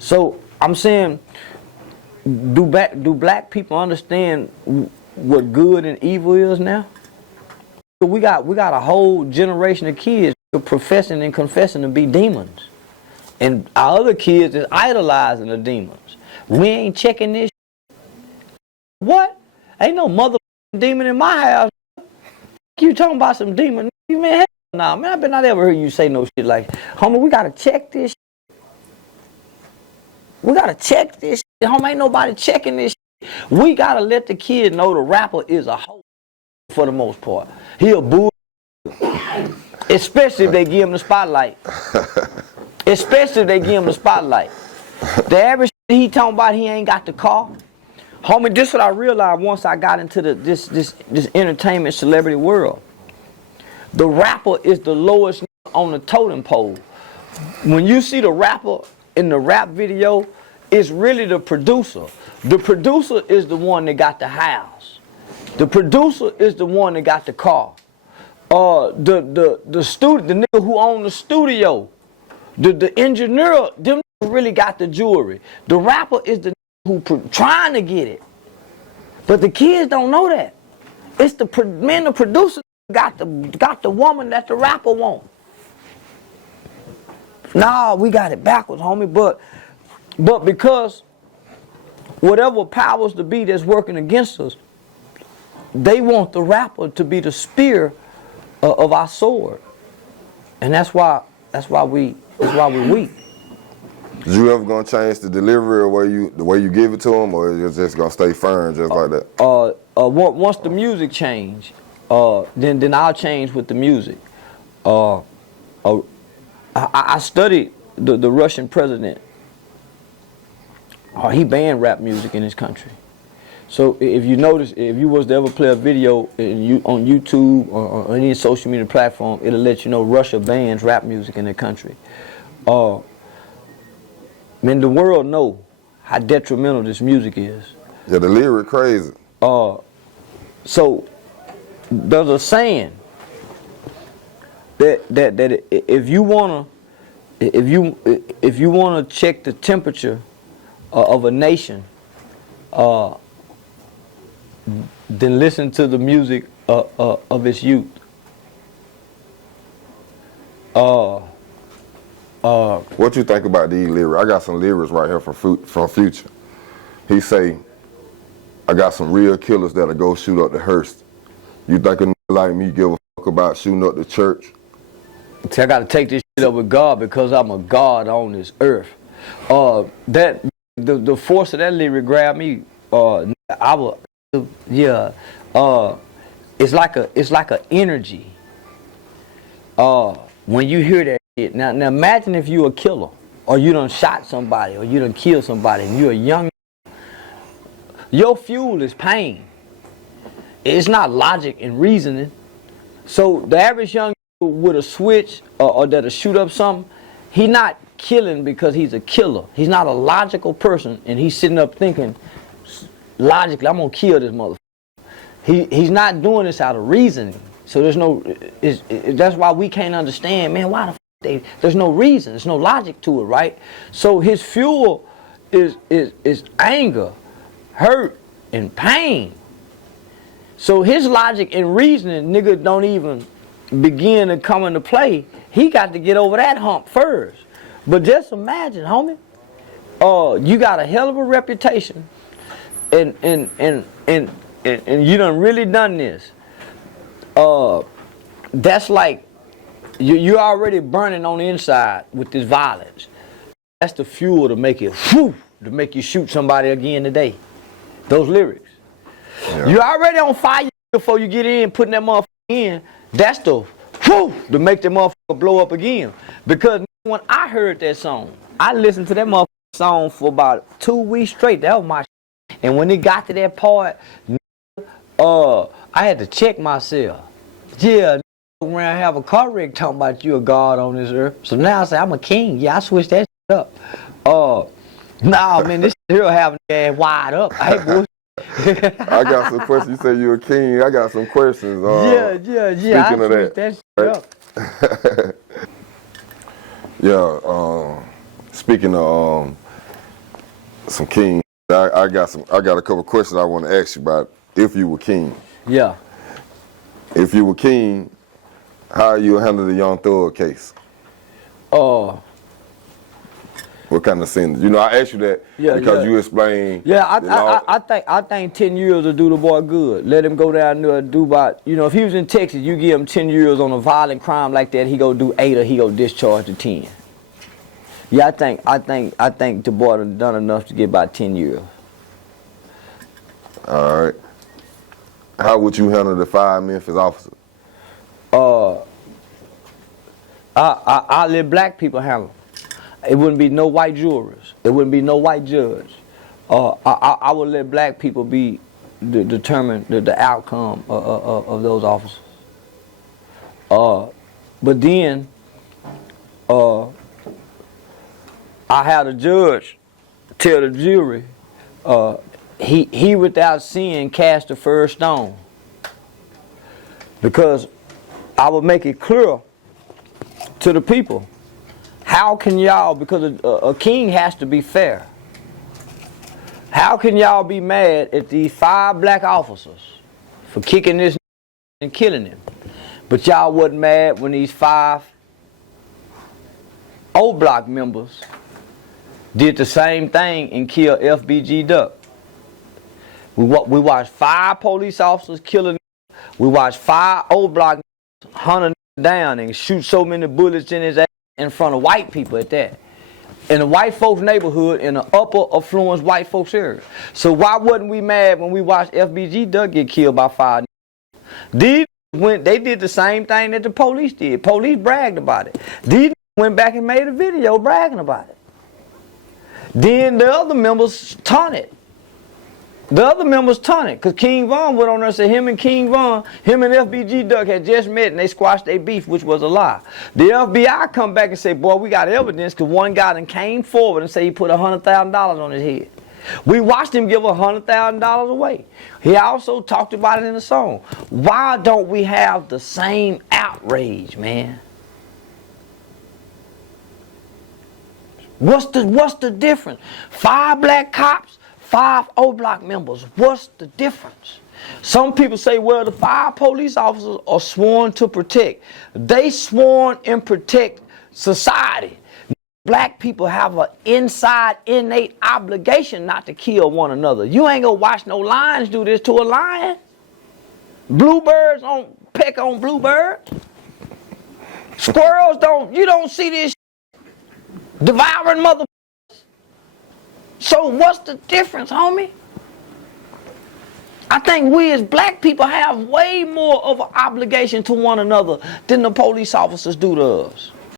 So I'm saying, do black people understand what good and evil is now? We got a whole generation of kids professing and confessing to be demons, and our other kids is idolizing the demons. We ain't checking this. What? Ain't no mother demon in my house. You talking about some demon? Man, hell nah, man. I bet not ever heard you say no shit like, homie, we gotta check this. We gotta check this shit. Homie, ain't nobody checking this shit. We gotta let the kid know the rapper is a hoe for the most part. He a bull. Especially if they give him the spotlight. Especially if they give him the spotlight. The average shit he talking about, he ain't got the car. Homie, this is what I realized once I got into this entertainment celebrity world. The rapper is the lowest on the totem pole. When you see the rapper in the rap video, it's really the producer. The producer is the one that got the house. The producer is the one that got the car. The nigga who owned the studio, the engineer, them really got the jewelry. The rapper is the who trying to get it, but the kids don't know that. It's the producer got the woman that the rapper want. Nah, we got it backwards, homie. But because whatever powers to be that's working against us, they want the rapper to be the spear of our sword, and that's why we're weak. Is you ever gonna change the delivery or the way you give it to them, or you're just gonna stay firm just like that? Once the music change, then I'll change with the music. I studied the Russian president. He banned rap music in his country. So if you notice, if you was to ever play a video on YouTube or any social media platform, it'll let you know Russia bans rap music in their country. Man, the world know how detrimental this music is. Yeah, the lyric crazy. So there's a saying that if you wanna check the temperature of a nation, then listen to the music of its youth. What you think about these lyrics? I got some lyrics right here from Future. He say, I got some real killers that'll go shoot up the hearse. You think a nigga like me give a fuck about shooting up the church? See, I gotta take this shit up with God because I'm a God on this earth. The force of that lyric grabbed me. It's like a energy. When you hear that shit, now imagine if you a killer, or you done shot somebody, or you done killed somebody, and you're a young. Your fuel is pain. It's not logic and reasoning. So the average young with a switch or that'll shoot up something, he not killing because he's a killer. He's not a logical person, and he's sitting up thinking logically, I'm gonna kill this motherfucker. He's not doing this out of reasoning. So there's no. That's why we can't understand, man. Why the f there's no reason. There's no logic to it, right? So his fuel is anger, hurt, and pain. So his logic and reasoning, nigga, don't even begin to come into play. He got to get over that hump first. But just imagine, homie, you got a hell of a reputation, and you done really done this. That's like you're already burning on the inside with this violence. That's the fuel to make it whew, to make you shoot somebody again today. Those lyrics. Yeah. You're already on fire before you get in, putting that motherfucker in. That's the whew, to make that motherfucker blow up again. Because when I heard that song, I listened to that motherfucker song for about 2 weeks straight. That was my shit. And when it got to that part, I had to check myself. Yeah, when I have a car wreck talking about you a God on this earth. So now I say I'm a king. Yeah, I switched that shit up. Nah, man, this shit here having that wide up. I ain't bullshit. I got some questions. You say you're a king. I got some questions. Yeah. Speaking of that shit up. Yeah. Speaking of some king. I got a couple questions I want to ask you about if you were king. Yeah. If you were king, how you handle the Young Thug case? What kind of sentence? You know, I asked you that because you explained. Yeah, I think 10 years will do the boy good. Let him go down there and do about, you know, if he was in Texas, you give him 10 years on a violent crime like that, he go do 8 or he go discharge to 10. Yeah, I think the boy done enough to get about 10 years. All right. How would you handle the 5 Memphis officers? I let black people handle them. It wouldn't be no white jurors. It wouldn't be no white judge. I would let black people determine the outcome of those officers. But then I had a judge tell the jury, he without sin cast the first stone. Because I would make it clear to the people, how can y'all, because a king has to be fair, how can y'all be mad at these 5 black officers for kicking this and killing him, but y'all wasn't mad when these 5 O Block members did the same thing and killed FBG Duck? We watched 5 police officers killing. We watched 5 O Block hunting down and shoot so many bullets in his ass in front of white people at that. In a white folks neighborhood, in an upper affluent white folks area. So why wasn't we mad when we watched FBG Duck get killed by 5? These they did the same thing that the police did. Police bragged about it. These went back and made a video bragging about it. Then the other members taunted. Because King Von went on there and said him and FBG Duck had just met and they squashed their beef, which was a lie. The FBI come back and say, boy, we got evidence because one guy then came forward and said he put $100,000 on his head. We watched him give $100,000 away. He also talked about it in the song. Why don't we have the same outrage, man? What's the difference? 5 black cops, 5 O Block members. What's the difference? Some people say, well, the 5 police officers are sworn to protect. They sworn and protect society. Black people have an inside innate obligation not to kill one another. You ain't gonna watch no lions do this to a lion. Bluebirds don't peck on bluebirds. Squirrels you don't see this devouring mother. So what's the difference, homie? I think we as black people have way more of an obligation to one another than the police officers do to us.